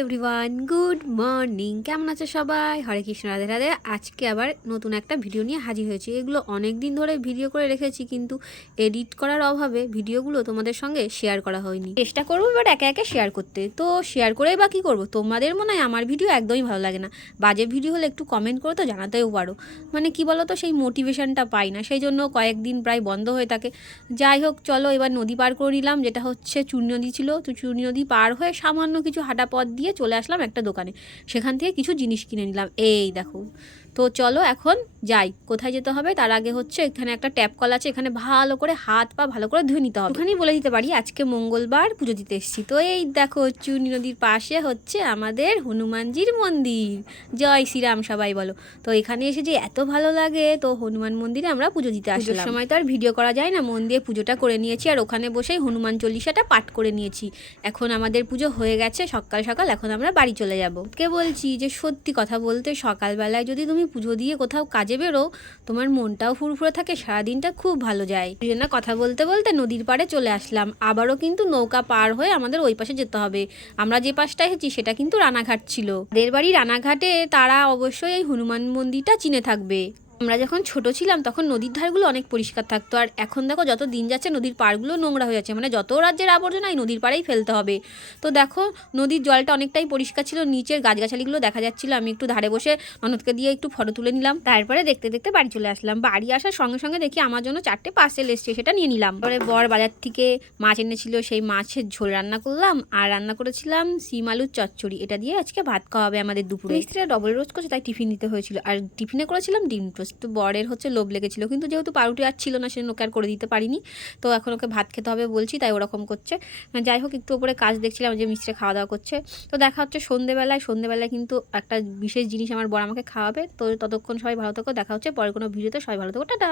Everyone, good morning. কেমন আছে সবাই? হরে কৃষ্ণ, রাধে রাধে। আজকে আবার নতুন একটা ভিডিও নিয়ে হাজির হয়েছি। এগুলো অনেক দিন ধরে ভিডিও করে রেখেছি, কিন্তু এডিট করার অভাবে ভিডিওগুলো তোমাদের সঙ্গে শেয়ার করা হয়নি। চেষ্টা করবো এবার একে একে শেয়ার করতে। তো শেয়ার করেই বা কী করবো? তোমাদের মনে হয় আমার ভিডিও একদমই ভালো লাগে না। বাজে ভিডিও হলে একটু কমেন্ট করে তো জানাতেও পারো। মানে কি বলো তো, সেই মোটিভেশনটা পাই না, সেই জন্য কয়েকদিন প্রায় বন্ধ হয়ে থাকে। যাই হোক, চলো এবার নদী পার করে নিলাম, যেটা হচ্ছে চুনি নদী ছিল। তো চুনি নদী পার হয়ে সামান্য কিছু হাঁটা পথ দিয়ে চলে আসলাম একটা দোকানে। সেখান থেকে কিছু জিনিস কিনে নিলাম, এই দেখো। তো চলো এখন যাই। কোথায় যেতে হবে তার আগে হচ্ছে এখানে একটা ট্যাপ কল আছে, এখানে ভালো করে হাত পা ভালো করে ধুয়ে নিতে হবে। ওখানেই বলে দিতে পারি আজকে মঙ্গলবার পুজো দিতে এসেছি। তো এই দেখো, চুনি নদীর পাশে হচ্ছে আমাদের হনুমানজির মন্দির। জয় শ্রীরাম সবাই বলো। তো এখানে এসে যে এত ভালো লাগে, তো হনুমান মন্দিরে আমরা পুজো দিতে আসলাম। পুজোর সময় তো আর ভিডিও করা যায় না, মন দিয়ে পুজোটা করে নিয়েছি আর ওখানে বসেই হনুমান চল্লিশাটা পাঠ করে নিয়েছি। এখন আমাদের পুজো হয়ে গেছে সকাল সকাল, এখন আমরা বাড়ি চলে যাব। কে বলছি যে সত্যি কথা বলতে, সকালবেলায় যদি তুমি পুজো দিয়ে কোথাও কাজে বেরো, তোমার মনটাও ফুরফুরে থাকে, সারাদিনটা খুব ভালো যায়। এই জন্য কথা বলতে বলতে নদীর পাড়ে চলে আসলাম। আবারও কিন্তু নৌকা পার হয়ে আমাদের ওই পাশে যেতে হবে। আমরা যে পাশটা এসেছি সেটা কিন্তু রানাঘাট ছিল। এদের বাড়ি রানাঘাটে, তারা অবশ্যই এই হনুমান মন্দিরটা চিনে থাকবে। আমরা যখন ছোট ছিলাম তখন নদীর ধারগুলো অনেক পরিষ্কার থাকতো, আর এখন দেখো যত দিন যাচ্ছে নদীর পাড়গুলো নোংরা হয়ে যাচ্ছে। মানে যত রাজ্যের আবর্জনা এই নদীর পাড়েই ফেলতে হবে। তো দেখো, নদীর জলটা অনেকটাই পরিষ্কার ছিল, নিচের গাছগাছালিগুলো দেখা যাচ্ছিল। আমি একটু ধারে বসে ননদকে দিয়ে একটু ফটো তুলে নিলাম। তারপরে দেখতে দেখতে বাড়ি চলে আসলাম। বাড়ি আসার সঙ্গে সঙ্গে দেখি আমার জন্য 4টে পার্সেল এসছে, সেটা নিয়ে নিলাম। তারপরে বর বাজার থেকে মাছ এনেছিল, সেই মাছের ঝোল রান্না করলাম, আর রান্না করেছিলাম সিম আলুর চচ্চড়ি। এটা দিয়ে আজকে ভাত খাওয়া হবে আমাদের দুপুরে। মিস্ত্রিরা ডবল রোজ করছে, তাই টিফিন দিতে হয়েছিল, আর টিফিনে করেছিলাম ডিম টোস্ট। তো বরের হচ্ছে লোভ লেগেছিল, কিন্তু যেহেতু পাউরুটি আর ছিল না সেজন্য ওকে আর করে দিতে পারিনি। তো এখন ওকে ভাত খেতে হবে বলছি, তাই ওরকম করছে। যাই হোক, একটু ওপরে কাজ দেখছিলাম যে মিস্ত্রি খাওয়া দাওয়া করছে। তো দেখা হচ্ছে সন্ধেবেলায় কিন্তু একটা বিশেষ জিনিস আমার বর আমাকে খাওয়াবে। তো ততক্ষণ সবাই ভালো থাকো, দেখা হচ্ছে পরে কোনো ভিডিওতে। সবাই ভালো থাকো, টাটা।